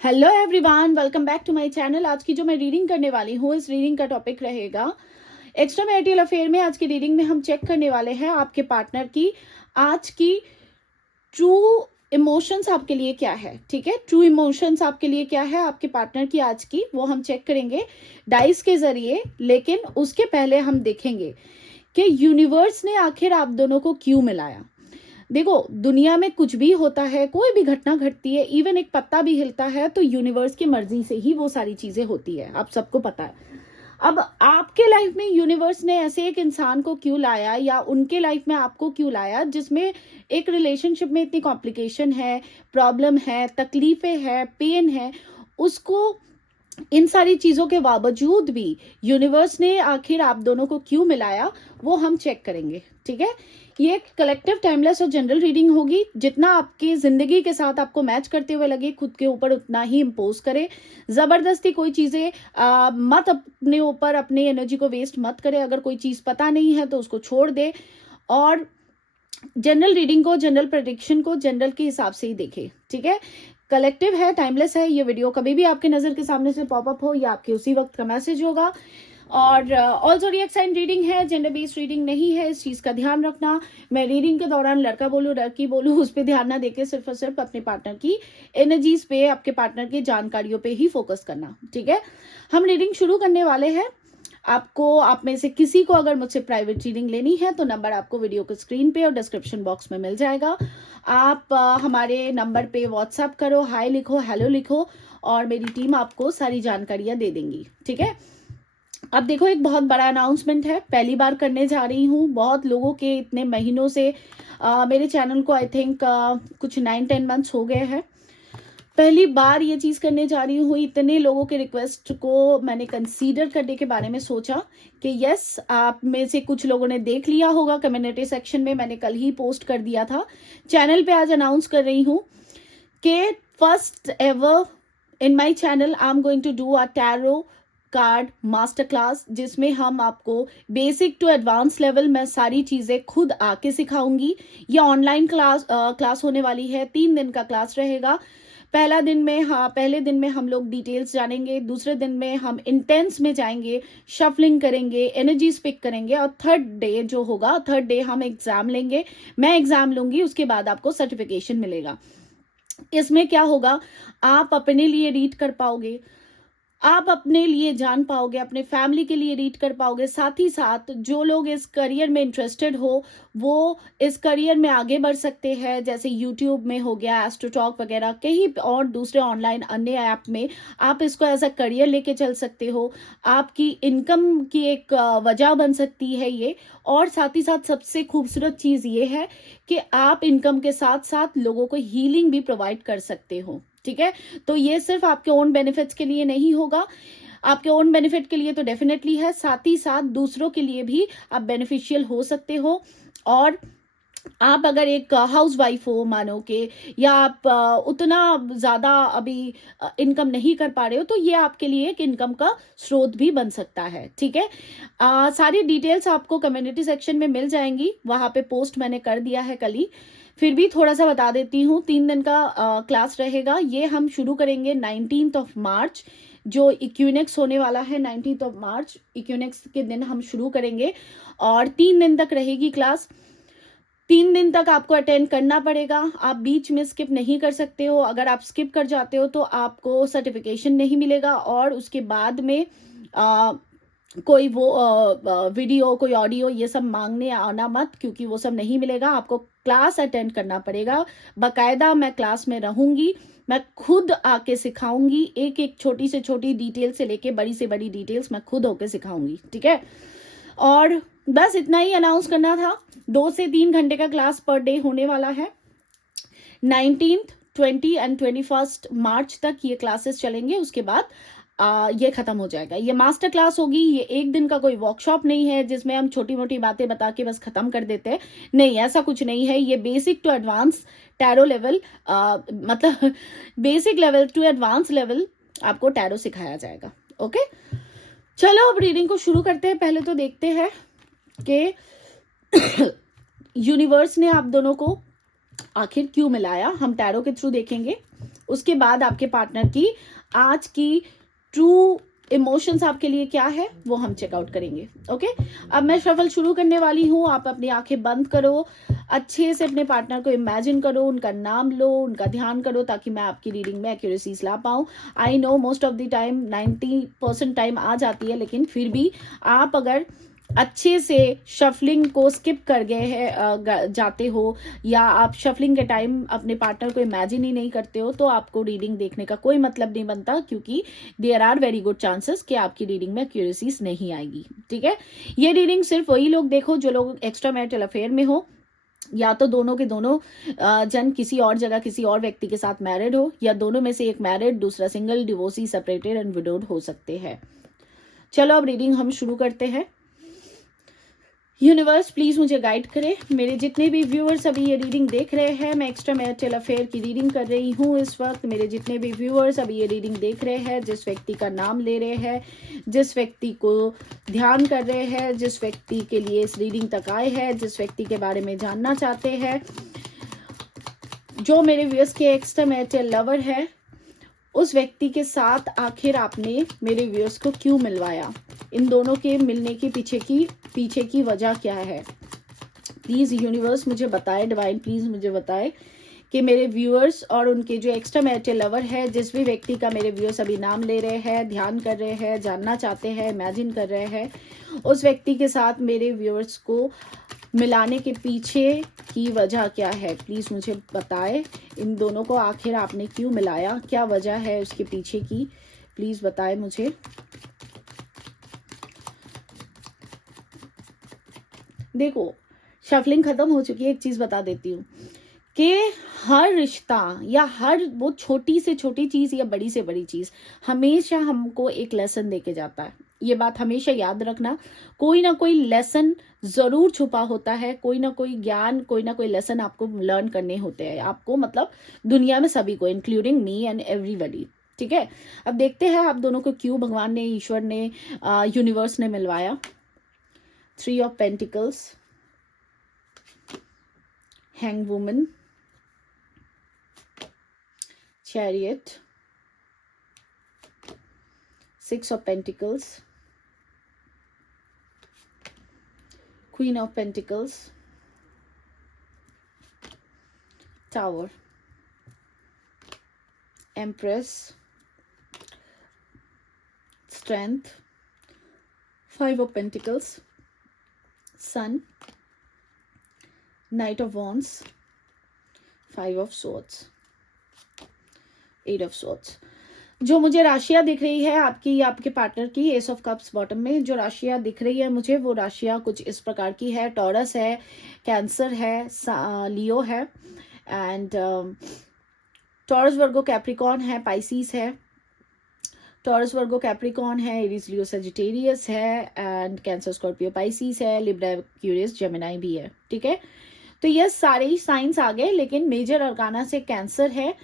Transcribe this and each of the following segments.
Hello everyone, welcome back to my channel. आज की जो मैं रीडिंग करने वाली हूँ, इस रीडिंग का टॉपिक रहेगा एक्स्ट्रा मैरिटल अफेयर में। आज की रीडिंग में हम चेक करने वाले हैं आपके पार्टनर की आज की ट्रू इमोशंस आपके लिए क्या है। ठीक है, ट्रू इमोशंस आपके लिए क्या है आपके पार्टनर की आज की, वो हम चेक करेंगे डाइस के जरिए। लेकिन उसके पहले हम देखेंगे कि यूनिवर्स ने आखिर आप दोनों को क्यों मिलाया। देखो, दुनिया में कुछ भी होता है, कोई भी घटना घटती है, इवन एक पत्ता भी हिलता है तो यूनिवर्स की मर्जी से ही वो सारी चीजें होती है, आप सबको पता है। अब आपके लाइफ में यूनिवर्स ने ऐसे एक इंसान को क्यों लाया, या उनके लाइफ में आपको क्यों लाया, जिसमें एक रिलेशनशिप में इतनी कॉम्प्लिकेशन है, प्रॉब्लम है, तकलीफें है, पेन है, उसको इन सारी चीजों के बावजूद भी यूनिवर्स ने आखिर आप दोनों को क्यों मिलाया, वो हम चेक करेंगे। ठीक है, ये कलेक्टिव टाइमलेस और जनरल रीडिंग होगी। जितना आपकी जिंदगी के साथ आपको मैच करते हुए लगे, खुद के ऊपर उतना ही इम्पोज करे। जबरदस्ती कोई चीजें मत अपने ऊपर, अपनी एनर्जी को वेस्ट मत करे। अगर कोई चीज पता नहीं है तो उसको छोड़ दे, और जनरल रीडिंग को, जनरल प्रेडिक्शन को जनरल के हिसाब से ही देखे। ठीक है, कलेक्टिव है, टाइमलेस है। ये वीडियो कभी भी आपके नजर के सामने से पॉपअप हो या आपके उसी वक्त का मैसेज होगा। और ऑल्सो रिएक्ट साइन रीडिंग है, जेंडर बेस्ड रीडिंग नहीं है, इस चीज का ध्यान रखना। मैं रीडिंग के दौरान लड़का बोलूं लड़की बोलूं, उस पर ध्यान ना देके सिर्फ और सिर्फ अपने पार्टनर की एनर्जीज पे, आपके पार्टनर की जानकारियों पे ही फोकस करना। ठीक है, हम रीडिंग शुरू करने वाले हैं। आपको, आप में से किसी को अगर मुझसे प्राइवेट रीडिंग लेनी है तो नंबर आपको वीडियो के स्क्रीन पे और डिस्क्रिप्शन बॉक्स में मिल जाएगा। आप हमारे नंबर पे व्हाट्सएप करो, हाय लिखो, हेलो लिखो, और मेरी टीम आपको सारी जानकारियां दे देंगी। ठीक है, अब देखो, एक बहुत बड़ा अनाउंसमेंट है, पहली बार करने जा रही हूँ। बहुत लोगों के इतने महीनों से मेरे चैनल को आई थिंक कुछ 9-10 मंथ्स हो गए हैं, पहली बार ये चीज करने जा रही हूँ। इतने लोगों के रिक्वेस्ट को मैंने कंसीडर करने के बारे में सोचा कि यस, आप में से कुछ लोगों ने देख लिया होगा कम्युनिटी सेक्शन में, मैंने कल ही पोस्ट कर दिया था। चैनल पे आज अनाउंस कर रही हूँ कि first ever in my channel I am going to do a tarot card master class, जिसमें हम आपको बेसिक टू एडवांस लेवल में सारी चीजें खुद आके सिखाऊंगी। ये ऑनलाइन क्लास होने वाली है, 3 दिन का क्लास रहेगा। पहले दिन में हम लोग डिटेल्स जानेंगे, दूसरे दिन में हम इंटेंस में जाएंगे, शफलिंग करेंगे, एनर्जी पिक करेंगे, और थर्ड डे हम एग्जाम लेंगे। मैं एग्जाम लूंगी, उसके बाद आपको सर्टिफिकेशन मिलेगा। इसमें क्या होगा, आप अपने लिए रीड कर पाओगे, आप अपने लिए जान पाओगे, अपने फैमिली के लिए रीड कर पाओगे। साथ ही साथ जो लोग इस करियर में इंटरेस्टेड हो, वो इस करियर में आगे बढ़ सकते हैं। जैसे यूट्यूब में हो गया, एस्ट्रोटॉक वगैरह, कहीं और दूसरे ऑनलाइन अन्य ऐप में आप इसको एज अ करियर लेके चल सकते हो। आपकी इनकम की एक वजह बन सकती है ये। और साथ ही साथ सबसे खूबसूरत चीज ये है कि आप इनकम के साथ साथ लोगों को हीलिंग भी प्रोवाइड कर सकते हो। ठीक है, तो ये सिर्फ आपके ओन बेनिफिट्स के लिए नहीं होगा, आपके ओन बेनिफिट के लिए तो डेफिनेटली है, साथ ही साथ दूसरों के लिए भी आप बेनिफिशियल हो सकते हो। और आप अगर एक हाउस वाइफ हो, मानो के, या आप उतना ज्यादा अभी इनकम नहीं कर पा रहे हो, तो ये आपके लिए एक इनकम का स्रोत भी बन सकता है। ठीक है, सारी डिटेल्स आपको कम्युनिटी सेक्शन में मिल जाएंगी, वहां पे पोस्ट मैंने कर दिया है कल ही। फिर भी थोड़ा सा बता देती हूँ, 3 दिन का क्लास रहेगा। ये हम शुरू करेंगे 19th ऑफ मार्च, जो इक्विनेक्स होने वाला है। 19th ऑफ मार्च इक्विनेक्स के दिन हम शुरू करेंगे, और 3 दिन तक रहेगी क्लास। 3 दिन तक आपको अटेंड करना पड़ेगा, आप बीच में स्किप नहीं कर सकते हो। अगर आप स्किप कर जाते हो तो आपको सर्टिफिकेशन नहीं मिलेगा, और उसके बाद में कोई वीडियो, कोई ऑडियो, ये सब मांगने आना मत, क्योंकि वो सब नहीं मिलेगा। आपको क्लास अटेंड करना पड़ेगा बाकायदा। मैं क्लास में रहूंगी, मैं खुद आके सिखाऊंगी, एक एक छोटी से छोटी डिटेल से लेके बड़ी से बड़ी डिटेल्स मैं खुद होके सिखाऊंगी। ठीक है, और बस इतना ही अनाउंस करना था। 2 से 3 घंटे का क्लास पर डे होने वाला है। 19th, 20 एंड 21 मार्च तक ये क्लासेस चलेंगे, उसके बाद ये खत्म हो जाएगा। ये मास्टर क्लास होगी, ये एक दिन का कोई वर्कशॉप नहीं है जिसमें हम छोटी मोटी बातें बता के बस खत्म कर देते हैं। नहीं, ऐसा कुछ नहीं है। ये basic to advance tarot level, मतलब basic level to advance level आपको टैरो सिखाया जाएगा। ओके, चलो अब रीडिंग को शुरू करते हैं। पहले तो देखते हैं कि यूनिवर्स ने आप दोनों को आखिर क्यों मिलाया। हम टैरो के थ्रू देखेंगे, उसके बाद आपके पार्टनर की आज की ट्रू इमोशंस आपके लिए क्या है वो हम चेकआउट करेंगे। ओके, अब मैं शफल शुरू करने वाली हूँ। आप अपनी आंखें बंद करो, अच्छे से अपने पार्टनर को इमेजिन करो, उनका नाम लो, उनका ध्यान करो, ताकि मैं आपकी रीडिंग में एक्यूरेसीज ला पाऊँ। I know most of the time 90% time आ जाती है, लेकिन फिर भी आप अगर अच्छे से शफलिंग को स्किप कर गए हैं जाते हो, या आप शफलिंग के टाइम अपने पार्टनर को इमेजिन ही नहीं करते हो, तो आपको रीडिंग देखने का कोई मतलब नहीं बनता, क्योंकि there are very good chances कि आपकी रीडिंग में एक्यूरेसीज नहीं आएगी। ठीक है, ये रीडिंग सिर्फ वही लोग देखो जो लोग एक्स्ट्रा मैरिटल अफेयर में हो, या तो दोनों के दोनों जन किसी और जगह किसी और व्यक्ति के साथ मैरिड हो, या दोनों में से एक मैरिड, दूसरा single, divorcee, separated and widowed हो सकते हैं। चलो अब रीडिंग हम शुरू करते हैं। यूनिवर्स प्लीज मुझे गाइड करे। मेरे जितने भी व्यूअर्स अभी ये रीडिंग देख रहे हैं, मैं एक्स्ट्रा मैरिटल अफेयर की रीडिंग कर रही हूँ इस वक्त। मेरे जितने भी व्यूअर्स अभी ये रीडिंग देख रहे हैं, जिस व्यक्ति का नाम ले रहे हैं, जिस व्यक्ति को ध्यान कर रहे हैं, जिस व्यक्ति के लिए इस रीडिंग तक आए हैं, जिस व्यक्ति के बारे में जानना चाहते हैं, जो मेरे व्यूअर्स के एक्स्ट्रा मैरिटल लवर है, उस व्यक्ति के साथ आखिर आपने मेरे व्यूअर्स को क्यों मिलवाया? इन दोनों के मिलने के पीछे की वजह क्या है? प्लीज यूनिवर्स मुझे बताए, डिवाइन प्लीज मुझे बताए कि मेरे व्यूअर्स और उनके जो एक्स्ट्रा मैरिटल लवर है, जिस भी व्यक्ति का मेरे व्यूअर्स अभी नाम ले रहे हैं, ध्यान कर रहे हैं, जानना चाहते हैं, इमेजिन कर रहे हैं, उस व्यक्ति के साथ मेरे व्यूअर्स को मिलाने के पीछे की वजह क्या है? प्लीज मुझे बताए। इन दोनों को आखिर आपने क्यों मिलाया? क्या वजह है उसके पीछे की? प्लीज बताए मुझे। देखो, शफलिंग खत्म हो चुकी है। एक चीज बता देती हूँ कि हर रिश्ता या हर वो छोटी से छोटी चीज या बड़ी से बड़ी चीज हमेशा हमको एक लेसन देके जाता है। ये बात हमेशा याद रखना। कोई ना कोई लेसन जरूर छुपा होता है, कोई ना कोई ज्ञान, कोई ना कोई लेसन आपको लर्न करने होते हैं। आपको मतलब दुनिया में सभी को, इंक्लूडिंग मी एंड एवरीबॉडी। ठीक है, अब देखते हैं आप दोनों को क्यों भगवान ने, ईश्वर ने, यूनिवर्स ने मिलवाया। 3 of pentacles, hang woman, chariot, 6 of Pentacles, Queen of Pentacles, Tower, Empress, Strength, 5 of Pentacles, Sun, Knight of Wands, 5 of Swords, 8 of Swords। जो मुझे राशियां दिख रही है आपकी या आपके पार्टनर की, एस ऑफ कप्स बॉटम में जो राशियां दिख रही है मुझे, वो राशियां कुछ इस प्रकार की है। टॉरस है, कैंसर है, लियो है, एंड टॉरस वर्गो कैप्रिकॉन है, पाइसिस है, टॉरस वर्गो कैप्रिकॉन है, एरीज लियो सजिटेरियस है, एंड कैंसर स्कॉर्पियो पाइसिस है, लिब्रा एक्वेरियस जेमिनी भी है। ठीक है, तो ये सारे ही साइंस आ गए, लेकिन मेजर अरकाना से कैंसर है,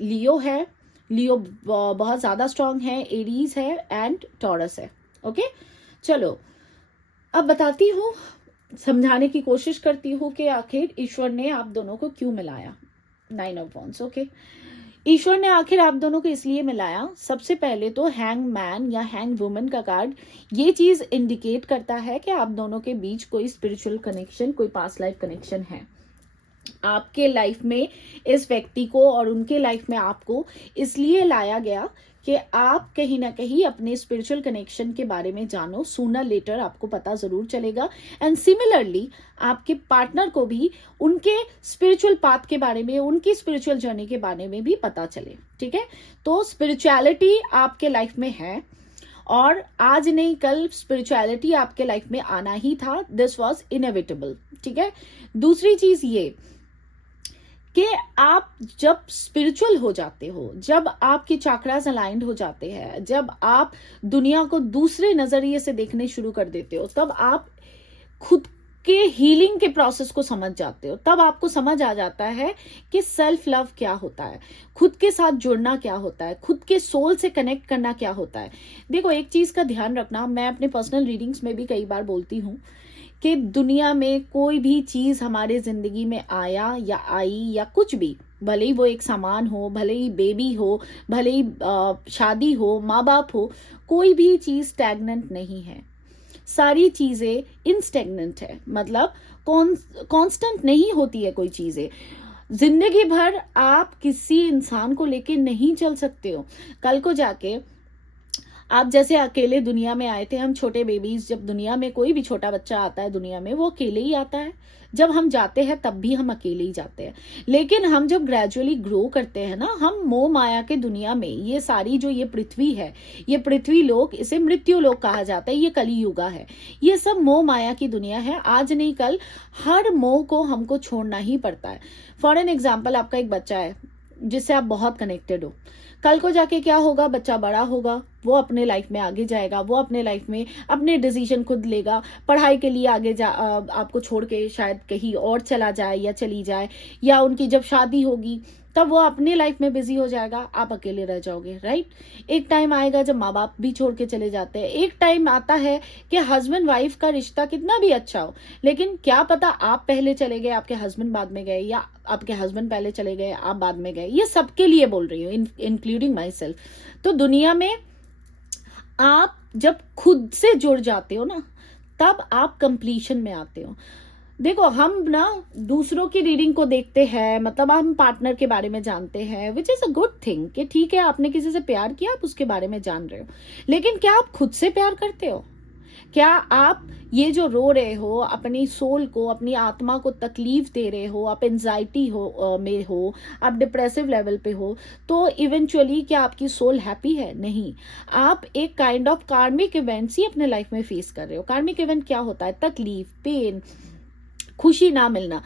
लियो है, लियो बहुत ज्यादा स्ट्रांग है, एरीज है, एंड टॉरस है। ओके, चलो अब बताती हूँ, समझाने की कोशिश करती हूँ कि आखिर ईश्वर ने आप दोनों को क्यों मिलाया। 9 of Wands। ओके, ईश्वर ने आखिर आप दोनों को इसलिए मिलाया। सबसे पहले तो हैंग मैन या हैंग वुमन का कार्ड ये चीज इंडिकेट करता है कि आप दोनों के बीच कोई स्पिरिचुअल कनेक्शन, कोई पास्ट लाइफ कनेक्शन है। आपके लाइफ में इस व्यक्ति को और उनके लाइफ में आपको इसलिए लाया गया कि आप कहीं ना कहीं अपने स्पिरिचुअल कनेक्शन के बारे में जानो। सूनर लेटर आपको पता जरूर चलेगा, एंड सिमिलरली आपके पार्टनर को भी उनके स्पिरिचुअल पाथ के बारे में, उनकी स्पिरिचुअल जर्नी के बारे में भी पता चले। ठीक है, तो स्पिरिचुअलिटी आपके लाइफ में है, और आज नहीं कल स्पिरिचुअलिटी आपके लाइफ में आना ही था। This was inevitable. ठीक है, दूसरी चीज ये कि आप जब स्पिरिचुअल हो जाते हो, जब आपके चाक्रास अलाइंड हो जाते हैं, जब आप दुनिया को दूसरे नजरिए से देखने शुरू कर देते हो, तब आप खुद के हीलिंग के प्रोसेस को समझ जाते हो। तब आपको समझ आ जाता है कि सेल्फ लव क्या होता है, खुद के साथ जुड़ना क्या होता है, खुद के सोल से कनेक्ट करना क्या होता है। देखो, एक चीज का ध्यान रखना, मैं अपने पर्सनल रीडिंग्स में भी कई बार बोलती हूँ कि दुनिया में कोई भी चीज हमारे जिंदगी में आया या आई या कुछ भी, भले ही वो एक सामान हो, भले ही बेबी हो, भले ही शादी हो, माँ बाप हो, कोई भी चीज स्टैग्नेंट नहीं है। सारी चीजें इनस्टैग्नेंट है, मतलब कांस्टेंट नहीं होती है कोई चीजें। जिंदगी भर आप किसी इंसान को लेके नहीं चल सकते हो। कल को जाके आप जैसे अकेले दुनिया में आए थे, हम छोटे बेबीज, जब दुनिया में कोई भी छोटा बच्चा आता है दुनिया में, वो अकेले ही आता है। जब हम जाते हैं तब भी हम अकेले ही जाते हैं। लेकिन हम जब ग्रेजुअली ग्रो करते हैं ना, हम मोह माया के दुनिया में, ये सारी जो ये पृथ्वी है, ये पृथ्वी लोक, इसे मृत्यु लोक कहा जाता है, ये कली युगा है, ये सब मोह माया की दुनिया है। आज नहीं कल हर मोह को हमको छोड़ना ही पड़ता है। फॉर एन एग्जाम्पल, आपका एक बच्चा है जिससे आप बहुत कनेक्टेड हो। कल को जाके क्या होगा, बच्चा बड़ा होगा, वो अपने लाइफ में आगे जाएगा, वो अपने लाइफ में अपने डिसीजन खुद लेगा, पढ़ाई के लिए आगे आपको छोड़ के शायद कहीं और चला जाए या चली जाए, या उनकी जब शादी होगी तब वो अपने लाइफ में बिजी हो जाएगा, आप अकेले रह जाओगे, राइट। एक टाइम आएगा जब माँ बाप भी छोड़ के चले जाते हैं। एक टाइम आता है कि हस्बैंड वाइफ का रिश्ता कितना भी अच्छा हो, लेकिन क्या पता आप पहले चले गए, आपके हस्बैंड बाद में गए, या आपके हस्बैंड पहले चले गए, आप बाद में गए। ये सबके लिए बोल रही हूँ, इंक्लूडिंग माई सेल्फ। तो दुनिया में आप जब खुद से जुड़ जाते हो ना, तब आप कंप्लीशन में आते हो। देखो, हम ना दूसरों की रीडिंग को देखते हैं, मतलब हम पार्टनर के बारे में जानते हैं, which is a good thing, कि ठीक है आपने किसी से प्यार किया, आप उसके बारे में जान रहे हो। लेकिन क्या आप खुद से प्यार करते हो? क्या आप ये जो रो रहे हो, अपनी सोल को, अपनी आत्मा को तकलीफ दे रहे हो, आप एंजाइटी में हो, आप डिप्रेसिव लेवल पे हो, तो इवेंचुअली क्या आपकी सोल हैप्पी है? नहीं। आप एक काइंड ऑफ कार्मिक इवेंट्स ही अपने लाइफ में फेस कर रहे हो। कार्मिक इवेंट क्या होता है? तकलीफ, पेन, खुशी ना मिलना।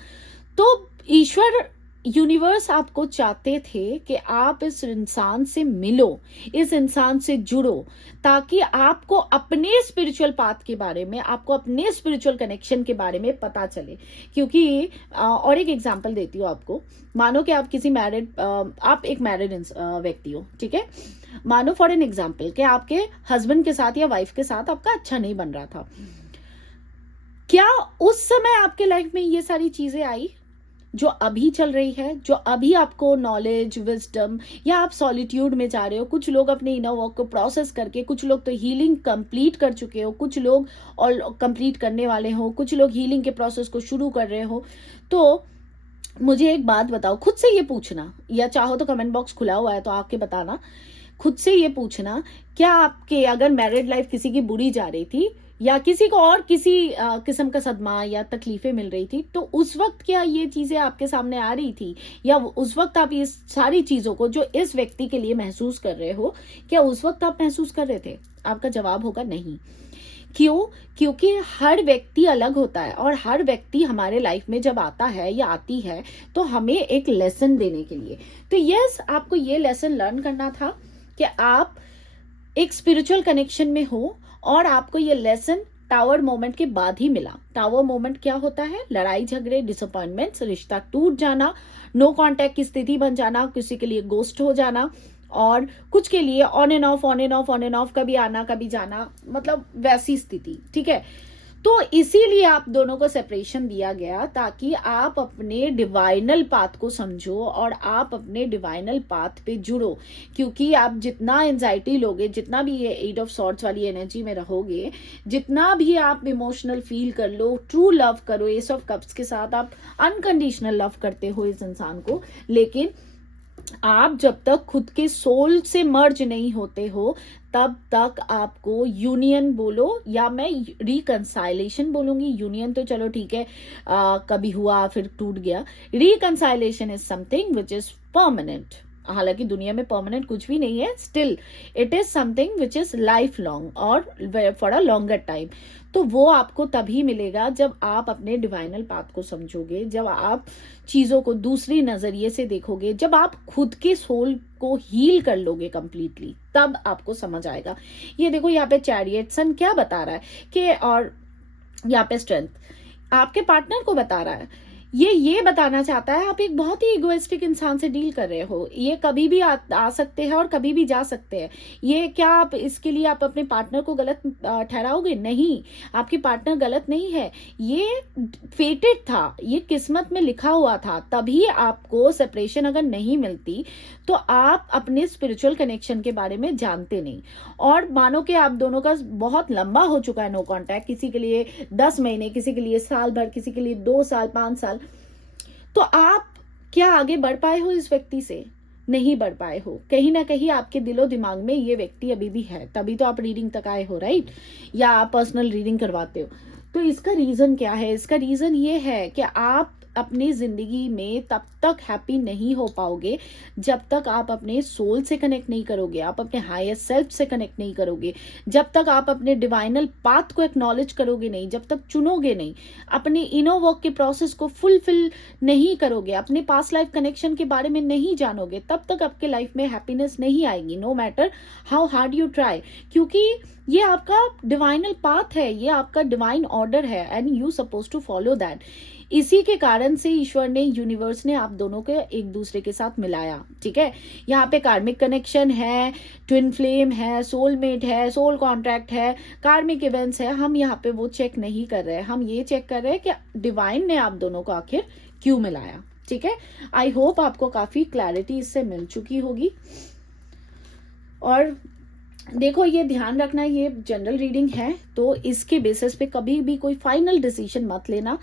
तो ईश्वर, यूनिवर्स आपको चाहते थे कि आप इस इंसान से मिलो, इस इंसान से जुड़ो, ताकि आपको अपने स्पिरिचुअल पाथ के बारे में, आपको अपने स्पिरिचुअल कनेक्शन के बारे में पता चले। क्योंकि और एक एग्जांपल देती हूँ आपको। मानो कि आप किसी आप एक मैरिड व्यक्ति हो, ठीक है। मानो फॉर एन एग्जांपल कि आपके हस्बैंड के साथ या वाइफ के साथ आपका अच्छा नहीं बन रहा था। क्या उस समय आपके लाइफ में ये सारी चीजें आई जो अभी चल रही है, जो अभी आपको नॉलेज, विजडम, या आप सॉलिट्यूड में जा रहे हो? कुछ लोग अपने इनर वर्क को प्रोसेस करके, कुछ लोग तो हीलिंग कंप्लीट कर चुके हो, कुछ लोग और कंप्लीट करने वाले हो, कुछ लोग हीलिंग के प्रोसेस को शुरू कर रहे हो। तो मुझे एक बात बताओ, खुद से ये पूछना, या चाहो तो कमेंट बॉक्स खुला हुआ है तो आके बताना, खुद से ये पूछना, क्या आपके अगर मैरिड लाइफ किसी की बुरी जा रही थी, या किसी को और किसी किस्म का सदमा या तकलीफें मिल रही थी, तो उस वक्त क्या ये चीजें आपके सामने आ रही थी? या उस वक्त आप ये सारी चीजों को जो इस व्यक्ति के लिए महसूस कर रहे हो, क्या उस वक्त आप महसूस कर रहे थे? आपका जवाब होगा नहीं। क्यों? क्योंकि हर व्यक्ति अलग होता है, और हर व्यक्ति हमारे लाइफ में जब आता है या आती है तो हमें एक लेसन देने के लिए। तो यस, आपको ये लेसन लर्न करना था कि आप एक स्पिरिचुअल कनेक्शन में हो, और आपको ये लेसन टावर मोमेंट के बाद ही मिला। टावर मोमेंट क्या होता है? लड़ाई झगड़े, डिसअपॉइंटमेंट्स, रिश्ता टूट जाना, नो कांटेक्ट की स्थिति बन जाना, किसी के लिए गोस्ट हो जाना, और कुछ के लिए on end of, on end of, on end of, कभी आना कभी जाना, मतलब वैसी स्थिति, ठीक है। तो इसीलिए आप दोनों को सेपरेशन दिया गया, ताकि आप अपने डिवाइनल पाथ को समझो और आप अपने डिवाइनल पाथ पे जुड़ो। क्योंकि आप जितना एंजाइटी लोगे, जितना भी ये 8 ऑफ सॉर्ड्स वाली एनर्जी में रहोगे, जितना भी आप इमोशनल फील कर लो, ट्रू लव करो, एस ऑफ कप्स के साथ आप अनकंडीशनल लव करते हो इस इंसान को, लेकिन आप जब तक खुद के सोल से मर्ज नहीं होते हो, तब तक आपको यूनियन बोलो, या मैं रिकंसाइलेशन बोलूंगी। यूनियन तो चलो ठीक है, कभी हुआ फिर टूट गया। Reconciliation is something which is permanent. हालांकि दुनिया में परमानेंट कुछ भी नहीं है, still it is something which is life long और फॉर अ लॉन्गर टाइम। तो वो आपको तभी मिलेगा जब आप अपने डिवाइनल पाथ को समझोगे, जब आप चीजों को दूसरी नजरिए से देखोगे, जब आप खुद के सोल को हील कर लोगे कंप्लीटली, तब आपको समझ आएगा। ये देखो यहाँ पे चैरियट सन क्या बता रहा है कि, और यहाँ पे स्ट्रेंथ आपके पार्टनर को बता रहा है। ये बताना चाहता है आप एक बहुत ही इगोइस्टिक इंसान से डील कर रहे हो। ये कभी भी आ सकते हैं और कभी भी जा सकते हैं। ये क्या आप इसके लिए आप अपने पार्टनर को गलत ठहराओगे? नहीं, आपके पार्टनर गलत नहीं है। ये फेटेड था, ये किस्मत में लिखा हुआ था। तभी आपको सेपरेशन अगर नहीं मिलती तो आप अपने स्पिरिचुअल कनेक्शन के बारे में जानते नहीं। और मानो कि आप दोनों का बहुत लंबा हो चुका है नो कांटेक्ट, किसी के लिए 10 महीने, किसी के लिए साल भर, किसी के लिए 2 साल, 5 साल, तो आप क्या आगे बढ़ पाए हो इस व्यक्ति से? नहीं बढ़ पाए हो। कहीं ना कहीं आपके दिलो दिमाग में ये व्यक्ति अभी भी है, तभी तो आप रीडिंग तक आए हो, राइट? या आप पर्सनल रीडिंग करवाते हो। तो इसका रीजन क्या है? इसका रीजन ये है कि आप अपनी जिंदगी में तब तक हैप्पी नहीं हो पाओगे जब तक आप अपने सोल से कनेक्ट नहीं करोगे, आप अपने हायर सेल्फ से कनेक्ट नहीं करोगे, जब तक आप अपने डिवाइनल पाथ को एक्नॉलेज करोगे नहीं, जब तक चुनोगे नहीं, अपने इनर वर्क के प्रोसेस को फुलफिल नहीं करोगे, अपने पास्ट लाइफ कनेक्शन के बारे में नहीं जानोगे, तब तक आपके लाइफ में हैप्पीनेस नहीं आएगी, no matter how hard you try. क्योंकि ये आपका डिवाइनल पाथ है, ये आपका डिवाइन ऑर्डर है and you suppose to follow that. इसी के कारण से ईश्वर ने, यूनिवर्स ने आप दोनों के एक दूसरे के साथ मिलाया, ठीक है? यहाँ पे कार्मिक कनेक्शन है, ट्विन फ्लेम है, सोलमेट है, सोल कॉन्ट्रैक्ट है, कार्मिक इवेंट्स है। हम यहाँ पे वो चेक नहीं कर रहे हैं, हम ये चेक कर रहे हैं कि डिवाइन ने आप दोनों को आखिर क्यों मिलाया, ठीक है? आई होप आपको काफी क्लैरिटी इससे मिल चुकी होगी। और देखो, ये ध्यान रखना, ये जनरल रीडिंग है तो इसके बेसिस पे कभी भी कोई फाइनल डिसीजन मत लेना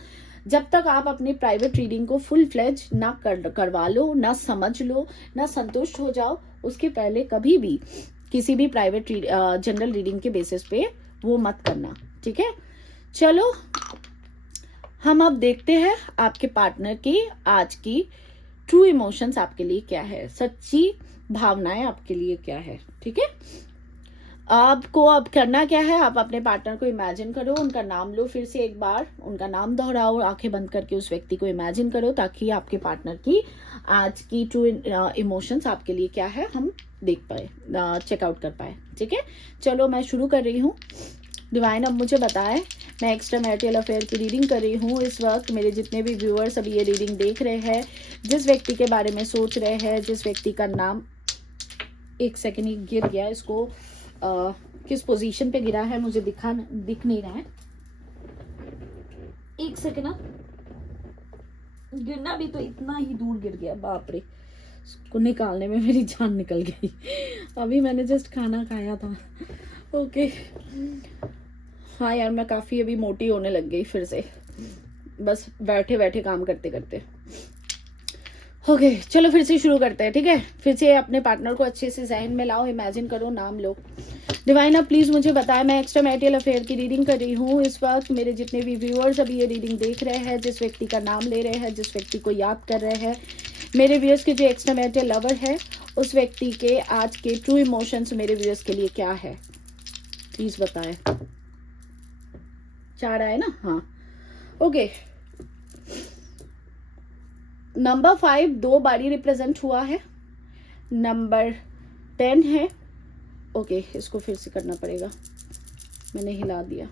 जब तक आप अपनी प्राइवेट रीडिंग को फुल फ्लेज ना करवा लो, ना समझ लो, ना संतुष्ट हो जाओ। उसके पहले कभी भी किसी भी प्राइवेट जनरल रीडिंग के बेसिस पे वो मत करना, ठीक है? चलो हम अब देखते हैं आपके पार्टनर की आज की ट्रू इमोशंस आपके लिए क्या है, सच्ची भावनाएं आपके लिए क्या है, ठीक है? आपको अब करना क्या है, आप अपने पार्टनर को इमेजिन करो, उनका नाम लो, फिर से एक बार उनका नाम दोहराओ, आंखें बंद करके उस व्यक्ति को इमेजिन करो, ताकि आपके पार्टनर की आज की ट्रू इमोशंस आपके लिए क्या है हम देख पाए, चेकआउट कर पाए, ठीक है? चलो मैं शुरू कर रही हूँ। डिवाइन अब मुझे बताएं, मैं एक्स्ट्रा मैरिटल अफेयर की रीडिंग कर रही हूँ। इस वक्त मेरे जितने भी व्यूअर्स अभी ये रीडिंग देख रहे हैं, जिस व्यक्ति के बारे में सोच रहे हैं, जिस व्यक्ति का नाम, एक सेकेंड ही गिर गया, इसको किस पोजीशन पे गिरा है मुझे दिख नहीं रहा है, एक सेकेंड ना, गिरना भी तो इतना ही दूर गिर गया, बाप रे, इसको निकालने में मेरी जान निकल गई। अभी मैंने जस्ट खाना खाया था, ओके। हाँ यार, मैं काफी अभी मोटी होने लग गई फिर से, बस बैठे बैठे काम करते करते। ओके चलो फिर से शुरू करते हैं, ठीक है? फिर से अपने पार्टनर को अच्छे से जहन में लाओ, इमेजिन करो, नाम लो। डिवाइन अब प्लीज मुझे बताएं, मैं एक्स्ट्रा मैरिटल अफेयर की रीडिंग कर रही हूँ। इस वक्त मेरे जितने भी व्यूअर्स अभी ये रीडिंग देख रहे हैं, जिस व्यक्ति का नाम ले रहे हैं, जिस व्यक्ति को याद कर रहे हैं, मेरे व्यूअर्स के जो एक्स्ट्रा मैरिटल लवर है, उस व्यक्ति के आज के ट्रू इमोशंस मेरे व्यूअर्स के लिए क्या है, प्लीज बताएं। 4 आए ना? हाँ, ओके। नंबर 5 2 बारी रिप्रेजेंट हुआ है, नंबर 10 है, ओके इसको फिर से करना पड़ेगा, मैंने हिला दिया,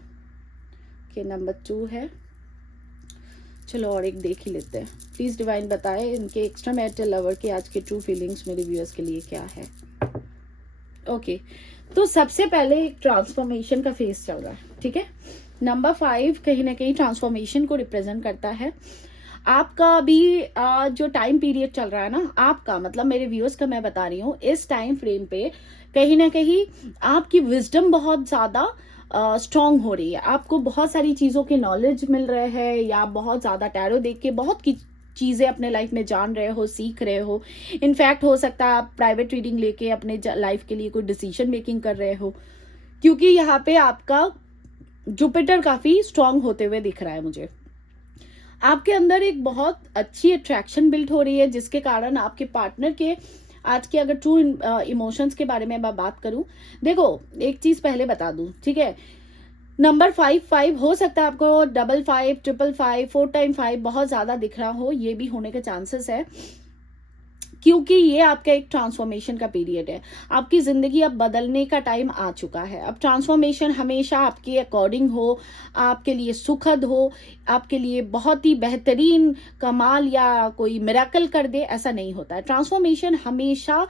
कि नंबर 2 है। चलो और एक देख ही लेते हैं। प्लीज डिवाइन बताएं इनके एक्स्ट्रा मैरिटल लवर के आज के ट्रू फीलिंग्स मेरे व्यूअर्स के लिए क्या है। ओके, तो सबसे पहले एक ट्रांसफॉर्मेशन का फेस चल रहा है, ठीक है? नंबर 5 कहीं ना कहीं ट्रांसफॉर्मेशन को रिप्रेजेंट करता है। आपका अभी जो टाइम पीरियड चल रहा है ना, आपका मतलब मेरे व्यूअर्स का मैं बता रही हूँ, इस टाइम फ्रेम पे कहीं ना कहीं आपकी विजडम बहुत ज्यादा स्ट्रांग हो रही है, आपको बहुत सारी चीजों के नॉलेज मिल रहे हैं, या बहुत ज्यादा टैरो देख के बहुत की चीजें अपने लाइफ में जान रहे हो, सीख रहे हो। इनफैक्ट हो सकता है आप प्राइवेट रीडिंग लेके अपने लाइफ के लिए कोई डिसीजन मेकिंग कर रहे हो, क्योंकि यहाँ पे आपका जुपिटर काफी स्ट्रांग होते हुए दिख रहा है मुझे। आपके अंदर एक बहुत अच्छी अट्रैक्शन बिल्ड हो रही है, जिसके कारण आपके पार्टनर के आज के, अगर ट्रू इमोशंस के बारे में मैं बात करूं, देखो एक चीज पहले बता दूं, ठीक है? नंबर 5 हो सकता है आपको 55 555 4 टाइम 5 बहुत ज्यादा दिख रहा हो, ये भी होने के चांसेस है। क्योंकि ये आपका एक ट्रांसफॉर्मेशन का पीरियड है। आपकी ज़िंदगी अब बदलने का टाइम आ चुका है। अब ट्रांसफॉर्मेशन हमेशा आपके अकॉर्डिंग हो, आपके लिए सुखद हो, आपके लिए बहुत ही बेहतरीन कमाल या कोई मिरेकल कर दे, ऐसा नहीं होता है। ट्रांसफॉर्मेशन हमेशा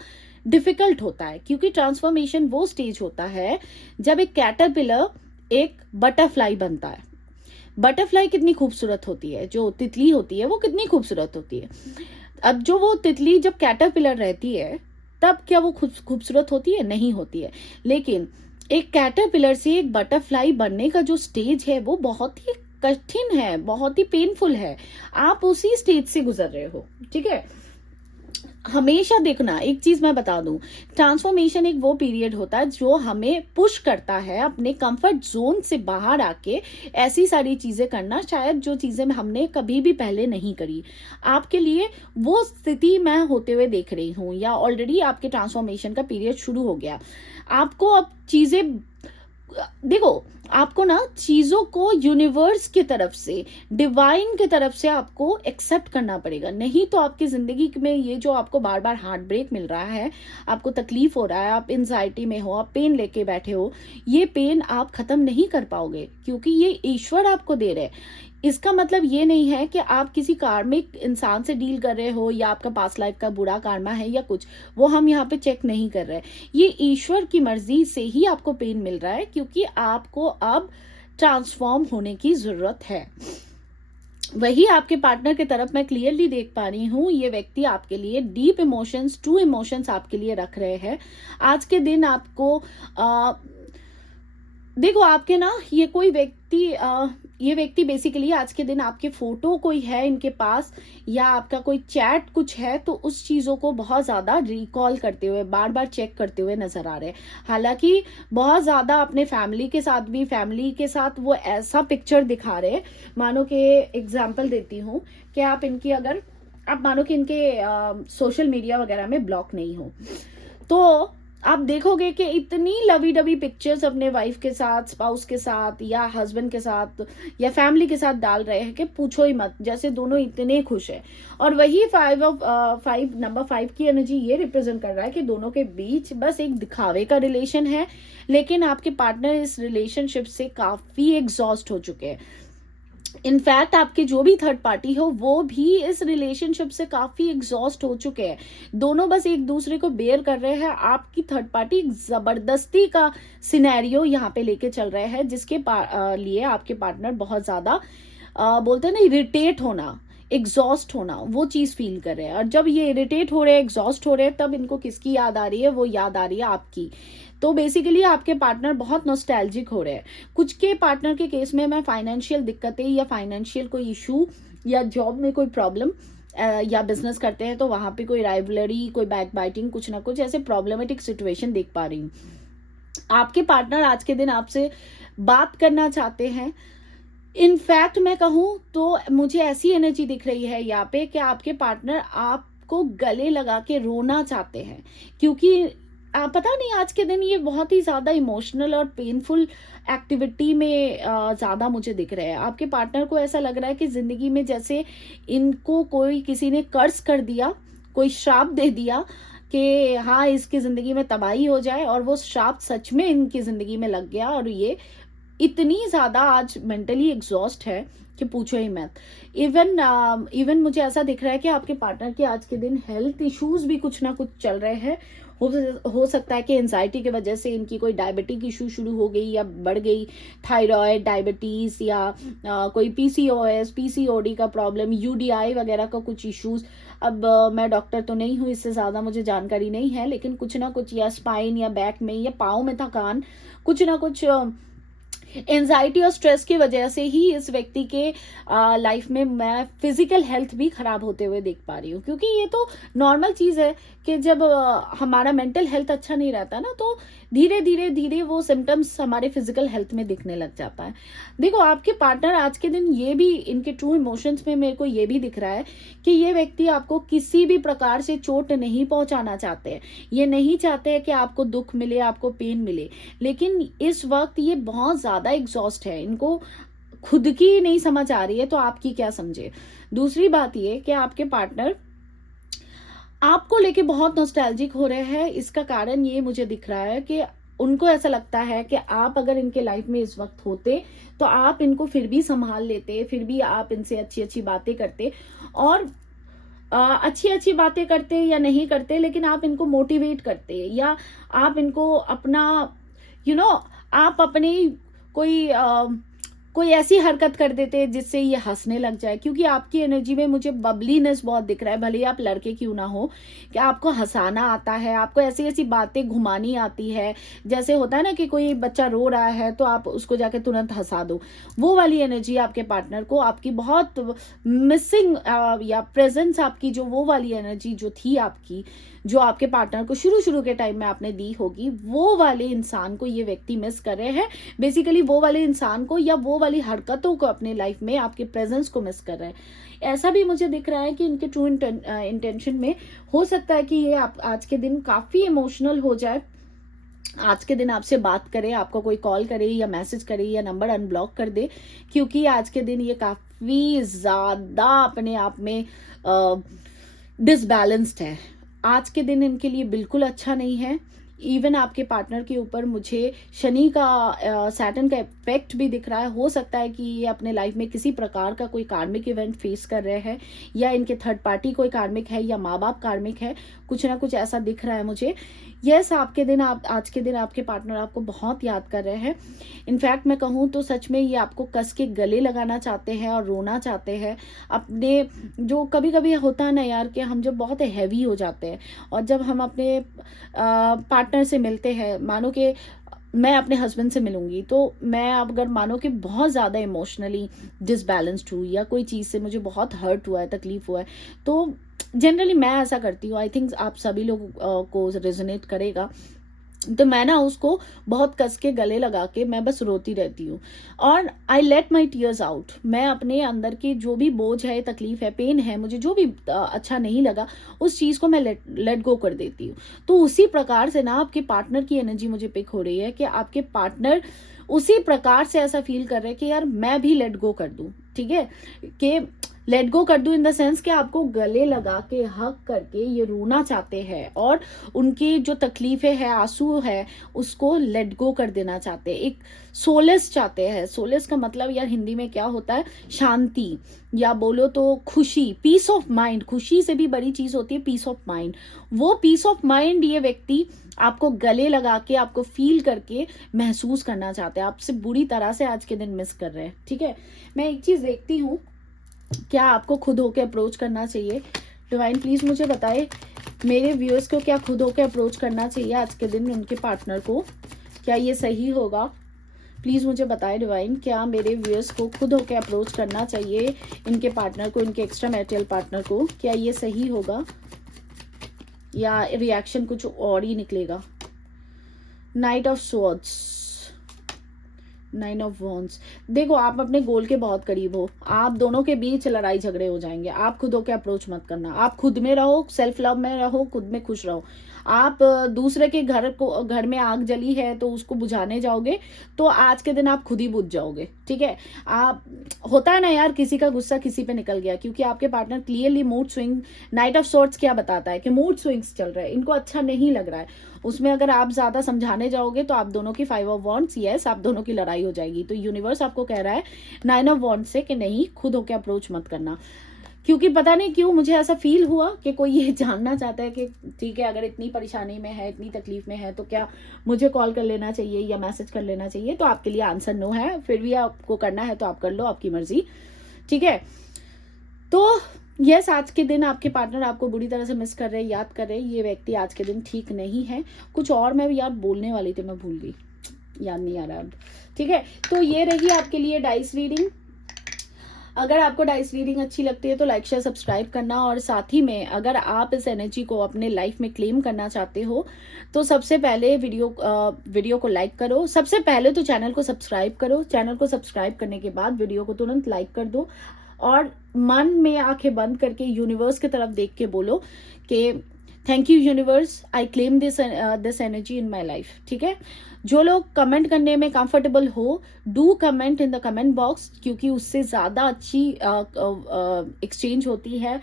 डिफिकल्ट होता है, क्योंकि ट्रांसफॉर्मेशन वो स्टेज होता है जब एक कैटरपिलर एक बटरफ्लाई बनता है। बटरफ्लाई कितनी खूबसूरत होती है, जो तितली होती है वो कितनी खूबसूरत होती है। अब जो वो तितली जब कैटरपिलर रहती है तब क्या वो खूबसूरत होती है? नहीं होती है। लेकिन एक कैटरपिलर से एक बटरफ्लाई बनने का जो स्टेज है वो बहुत ही कठिन है, बहुत ही पेनफुल है। आप उसी स्टेज से गुजर रहे हो, ठीक है। हमेशा देखना, एक चीज मैं बता दूं, ट्रांसफॉर्मेशन एक वो पीरियड होता है जो हमें पुश करता है अपने कंफर्ट जोन से बाहर आके ऐसी सारी चीजें करना, शायद जो चीजें हमने कभी भी पहले नहीं करी। आपके लिए वो स्थिति मैं होते हुए देख रही हूँ, या ऑलरेडी आपके ट्रांसफॉर्मेशन का पीरियड शुरू हो गया। आपको अब चीजें देखो, आपको ना चीजों को यूनिवर्स की तरफ से, डिवाइन की तरफ से आपको एक्सेप्ट करना पड़ेगा। नहीं तो आपकी जिंदगी में ये जो आपको बार बार हार्ट ब्रेक मिल रहा है, आपको तकलीफ हो रहा है, आप एंजाइटी में हो, आप पेन लेके बैठे हो, ये पेन आप खत्म नहीं कर पाओगे, क्योंकि ये ईश्वर आपको दे रहे हैं। इसका मतलब ये नहीं है कि आप किसी कार्मिक इंसान से डील कर रहे हो, या आपका पास्ट लाइफ का बुरा कार्मा है या कुछ, वो हम यहाँ पे चेक नहीं कर रहे। ये ईश्वर की मर्जी से ही आपको पेन मिल रहा है, क्योंकि आपको अब ट्रांसफॉर्म होने की जरूरत है। वही आपके पार्टनर की तरफ मैं क्लियरली देख पा रही हूँ, ये व्यक्ति आपके लिए डीप इमोशंस, ट्रू इमोशंस आपके लिए रख रहे हैं। आज के दिन आपको देखो, आपके ना ये व्यक्ति बेसिकली आज के दिन आपके फोटो कोई है इनके पास, या आपका कोई चैट कुछ है, तो उस चीजों को बहुत ज्यादा रिकॉल करते हुए, बार बार चेक करते हुए नजर आ रहे हैं। हालांकि बहुत ज्यादा अपने फैमिली के साथ वो ऐसा पिक्चर दिखा रहे हैं, मानो कि एग्जाम्पल देती हूँ कि आप मानो कि इनके सोशल मीडिया वगैरह में ब्लॉक नहीं हो, तो आप देखोगे कि इतनी लवी डवी पिक्चर्स अपने वाइफ के साथ, स्पाउस के साथ, या हस्बैंड के साथ, या फैमिली के साथ डाल रहे हैं कि पूछो ही मत, जैसे दोनों इतने खुश हैं। और वही नंबर 5 की एनर्जी ये रिप्रेजेंट कर रहा है कि दोनों के बीच बस एक दिखावे का रिलेशन है, लेकिन आपके पार्टनर इस रिलेशनशिप से काफी एग्जॉस्ट हो चुके हैं। इनफैक्ट आपके जो भी थर्ड पार्टी हो, वो भी इस रिलेशनशिप से काफी एग्जॉस्ट हो चुके हैं। दोनों बस एक दूसरे को बेयर कर रहे हैं। आपकी थर्ड पार्टी जबरदस्ती का सिनेरियो यहाँ पे लेके चल रहे हैं, जिसके लिए आपके पार्टनर बहुत ज्यादा बोलते हैं ना, इरिटेट होना, एग्जॉस्ट होना, वो चीज फील कर रहे हैं। और जब ये इरिटेट हो रहे हैं, एग्जॉस्ट हो रहे हैं, तब इनको किसकी याद आ रही है? वो याद आ रही है आपकी। तो बेसिकली आपके पार्टनर बहुत नॉस्टैल्जिक हो रहे हैं। कुछ के पार्टनर के केस में मैं फाइनेंशियल दिक्कतें, या फाइनेंशियल कोई इशू, या जॉब में कोई प्रॉब्लम, या बिजनेस करते हैं तो वहां पे कोई राइवलरी, कोई बैक बाइटिंग, कुछ ना कुछ ऐसे प्रॉब्लमेटिक सिचुएशन देख पा रही हूँ। आपके पार्टनर आज के दिन आपसे बात करना चाहते हैं। इनफैक्ट मैं कहूं तो मुझे ऐसी एनर्जी दिख रही है यहाँ पे कि आपके पार्टनर आपको गले लगा के रोना चाहते हैं, क्योंकि पता नहीं, आज के दिन ये बहुत ही ज्यादा इमोशनल और पेनफुल एक्टिविटी में ज्यादा मुझे दिख रहे हैं। आपके पार्टनर को ऐसा लग रहा है कि जिंदगी में जैसे इनको कोई किसी ने कर्ज कर दिया, कोई श्राप दे दिया कि हाँ इसकी जिंदगी में तबाही हो जाए, और वो श्राप सच में इनकी जिंदगी में लग गया, और ये इतनी ज्यादा आज मेंटली एग्जॉस्ट है कि पूछो ही मत। इवन मुझे ऐसा दिख रहा है कि आपके पार्टनर के आज के दिन हेल्थ इश्यूज भी कुछ ना कुछ चल रहे हैं। हो सकता है कि एंजाइटी की वजह से इनकी कोई डायबिटिक इशू शुरू हो गई या बढ़ गई, थायराइड, डायबिटीज, या कोई पीसीओएस, पीसीओडी का प्रॉब्लम, यूडीआई वगैरह का कुछ इश्यूज। अब मैं डॉक्टर तो नहीं हूँ, इससे ज्यादा मुझे जानकारी नहीं है, लेकिन कुछ ना कुछ, या स्पाइन या बैक में या पाँव में थकान, कुछ ना कुछ एंजाइटी और स्ट्रेस की वजह से ही इस व्यक्ति के लाइफ में मैं फिजिकल हेल्थ भी खराब होते हुए देख पा रही हूँ। क्योंकि ये तो नॉर्मल चीज है कि जब हमारा मेंटल हेल्थ अच्छा नहीं रहता ना, तो धीरे धीरे वो सिम्टम्स हमारे फिजिकल हेल्थ में दिखने लग जाता है। देखो, आपके पार्टनर आज के दिन, ये भी इनके ट्रू इमोशंस में मेरे को ये भी दिख रहा है कि ये व्यक्ति आपको किसी भी प्रकार से चोट नहीं पहुंचाना चाहते हैं। ये नहीं चाहते हैं कि आपको दुख मिले, आपको पेन मिले, लेकिन इस वक्त ये बहुत ज्यादा एग्जॉस्ट है, इनको खुद की नहीं समझ आ रही है, तो आपकी क्या समझे। दूसरी बात ये कि आपके पार्टनर आपको लेके बहुत नॉस्टैल्जिक हो रहे हैं। इसका कारण ये मुझे दिख रहा है कि उनको ऐसा लगता है कि आप अगर इनके लाइफ में इस वक्त होते तो आप इनको फिर भी संभाल लेते, फिर भी आप इनसे अच्छी अच्छी बातें करते, और अच्छी अच्छी बातें करते या नहीं करते, लेकिन आप इनको मोटिवेट करते, या आप इनको अपना आप अपनी कोई कोई ऐसी हरकत कर देते जिससे ये हंसने लग जाए, क्योंकि आपकी एनर्जी में मुझे बबलीनेस बहुत दिख रहा है। भले ही आप लड़के क्यों ना हो, कि आपको हंसाना आता है, आपको ऐसी ऐसी बातें घुमानी आती है। जैसे होता है ना कि कोई बच्चा रो रहा है तो आप उसको जाके तुरंत हंसा दो, वो वाली एनर्जी आपके पार्टनर को आपकी बहुत मिसिंग, या प्रेजेंस आपकी जो वो वाली एनर्जी जो थी आपकी, जो आपके पार्टनर को शुरू शुरू के टाइम में आपने दी होगी, वो वाले इंसान को ये व्यक्ति मिस कर रहे हैं। बेसिकली वो वाले इंसान को या वो वाली हरकतों को अपने लाइफ में, आपके प्रेजेंस को मिस कर रहे हैं। ऐसा भी मुझे दिख रहा है कि इनके ट्रू इंटेंशन में हो सकता है कि ये आप आज के दिन काफी इमोशनल हो जाए, आज के दिन आपसे बात करे, आपको कोई कॉल करे या मैसेज करे या नंबर अनब्लॉक कर दे, क्योंकि आज के दिन ये काफी ज्यादा अपने आप में डिसबैलेंस्ड है। आज के दिन इनके लिए बिल्कुल अच्छा नहीं है। इवन आपके पार्टनर के ऊपर मुझे शनि का, सैटर्न का इफेक्ट भी दिख रहा है। हो सकता है कि ये अपने लाइफ में किसी प्रकार का कोई कार्मिक इवेंट फेस कर रहे हैं, या इनके थर्ड पार्टी कोई कार्मिक है, या माँ बाप कार्मिक है, कुछ ना कुछ ऐसा दिख रहा है मुझे। यस, आपके दिन, आज के दिन आपके पार्टनर आपको बहुत याद कर रहे हैं। इनफैक्ट मैं कहूँ तो सच में ये आपको कस के गले लगाना चाहते हैं और रोना चाहते हैं। अपने जो कभी कभी होता है ना यार, कि हम जब बहुत हैवी हो जाते हैं और जब हम अपने पार्टनर से मिलते हैं, मानो कि मैं अपने हस्बैंड से मिलूंगी तो मैं अगर मानो कि बहुत ज़्यादा इमोशनली डिसबैलेंस्ड हूँ, या कोई चीज़ से मुझे बहुत हर्ट हुआ है, तकलीफ हुआ है, तो जनरली मैं ऐसा करती हूँ। आई थिंक आप सभी लोग को रेजोनेट करेगा। तो मैं ना उसको बहुत कस के गले लगा के मैं बस रोती रहती हूँ, और I let my tears out. मैं अपने अंदर की जो भी बोझ है, तकलीफ है, पेन है, मुझे जो भी अच्छा नहीं लगा, उस चीज़ को मैं लेट गो कर देती हूँ। तो उसी प्रकार से ना आपके पार्टनर की एनर्जी मुझे पिक हो रही है कि आपके पार्टनर उसी प्रकार से ऐसा फील कर रहे हैं कि यार मैं भी लेट गो कर दूं। ठीक है, कि लेट गो कर दूं इन द सेंस कि आपको गले लगा के हक करके ये रोना चाहते हैं, और उनकी जो तकलीफें है, आंसू है, उसको लेट गो कर देना चाहते हैं। एक सोलेस चाहते हैं। सोलेस का मतलब यार हिंदी में क्या होता है? शांति, या बोलो तो खुशी, पीस ऑफ माइंड। खुशी से भी बड़ी चीज होती है पीस ऑफ माइंड। वो पीस ऑफ माइंड ये व्यक्ति आपको गले लगा के, आपको फील करके महसूस करना चाहते हैं। आपसे बुरी तरह से आज के दिन मिस कर रहे हैं। ठीक है, मैं एक चीज देखती हूँ, क्या आपको खुद होके अप्रोच करना चाहिए? डिवाइन प्लीज मुझे बताए, मेरे व्यूअर्स को क्या खुद होके अप्रोच करना चाहिए आज के दिन उनके पार्टनर को? क्या ये सही होगा? प्लीज मुझे बताए डिवाइन, क्या मेरे व्यूअर्स को खुद होके अप्रोच करना चाहिए इनके पार्टनर को, इनके एक्स्ट्रा मैरिटल पार्टनर को? क्या ये सही होगा, या रिएक्शन कुछ और ही निकलेगा? Night of swords, 9 of wands. देखो, आप अपने गोल के बहुत करीब हो। आप दोनों के बीच लड़ाई झगड़े हो जाएंगे। आप खुद होके अप्रोच मत करना। आप खुद में रहो, सेल्फ लव में रहो, खुद में खुश रहो। आप दूसरे के घर में आग जली है तो उसको बुझाने जाओगे तो आज के दिन आप खुद ही बुझ जाओगे। ठीक है, आप, होता है ना यार, किसी का गुस्सा किसी पे निकल गया, क्योंकि आपके partner clearly mood swing, night of swords क्या बताता है कि मूड स्विंग्स चल रहे हैं, इनको अच्छा नहीं लग रहा है। उसमें अगर आप ज्यादा समझाने जाओगे तो आप दोनों की 5 ऑफ वॉन्ड्स, यस, आप दोनों की लड़ाई हो जाएगी। तो यूनिवर्स आपको कह रहा है 9 ऑफ वॉन्ड्स से कि नहीं, खुद होके अप्रोच मत करना। क्योंकि पता नहीं क्यों मुझे ऐसा फील हुआ कि कोई ये जानना चाहता है कि ठीक है, अगर इतनी परेशानी में है, इतनी तकलीफ में है, तो क्या मुझे कॉल कर लेना चाहिए या मैसेज कर लेना चाहिए? तो आपके लिए आंसर नो है। फिर भी आपको करना है तो आप कर लो, आपकी मर्जी। ठीक है, तो यस, आज के दिन आपके पार्टनर आपको बुरी तरह से मिस कर रहे हैं, याद कर रहे हैं। ये व्यक्ति आज के दिन ठीक नहीं है। कुछ और मैं यार बोलने वाली थी, मैं भूल गई, याद नहीं आ रहा अब। ठीक है, तो ये रही आपके लिए डाइस रीडिंग। अगर आपको डाइस रीडिंग अच्छी लगती है तो लाइक, शेयर, सब्सक्राइब करना। और साथ ही में अगर आप इस एनर्जी को अपने लाइफ में क्लेम करना चाहते हो तो सबसे पहले वीडियो को लाइक करो। सबसे पहले तो चैनल को सब्सक्राइब करो। चैनल को सब्सक्राइब करने के बाद वीडियो को तुरंत लाइक कर दो, और मन में आंखें बंद करके यूनिवर्स की तरफ देख के बोलो कि thank you universe, I claim this energy in my life. ठीक है, जो लोग कमेंट करने में कंफर्टेबल हो, do comment in the comment box, क्योंकि उससे ज्यादा अच्छी एक्सचेंज होती है,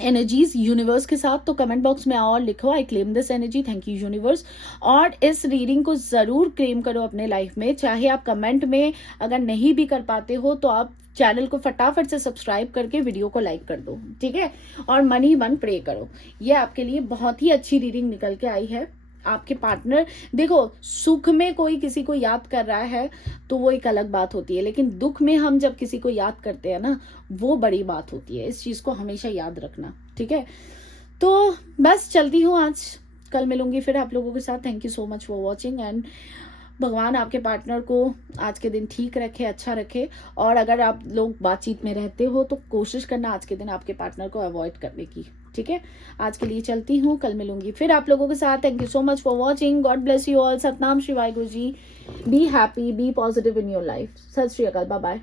एनर्जीज यूनिवर्स के साथ, तो कमेंट बॉक्स में आओ और लिखो I claim this energy, thank you universe. और इस रीडिंग को ज़रूर क्लेम करो अपने लाइफ में। चाहे आप कमेंट में अगर नहीं भी कर पाते हो तो आप चैनल को फटाफट से सब्सक्राइब करके वीडियो को लाइक कर दो, ठीक है। और मन ही मन प्रे करो। ये आपके लिए बहुत ही अच्छी रीडिंग निकल के आई है। आपके पार्टनर, देखो सुख में कोई किसी को याद कर रहा है तो वो एक अलग बात होती है, लेकिन दुख में हम जब किसी को याद करते हैं ना, वो बड़ी बात होती है। इस चीज को हमेशा याद रखना, ठीक है। तो बस चलती हूँ आज, कल मिलूंगी फिर आप लोगों के साथ। Thank you so much for watching, and भगवान आपके पार्टनर को आज के दिन ठीक रखे, अच्छा रखे। और अगर आप लोग बातचीत में रहते हो तो कोशिश करना आज के दिन आपके पार्टनर को अवॉइड करने की, ठीक है। आज के लिए चलती हूँ, कल मिलूंगी फिर आप लोगों के साथ। Thank you so much for watching. God bless you all. Satnam Shri Waheguru ji. Be happy, be positive in your life. Sat Shri अकाल, बाय बाय।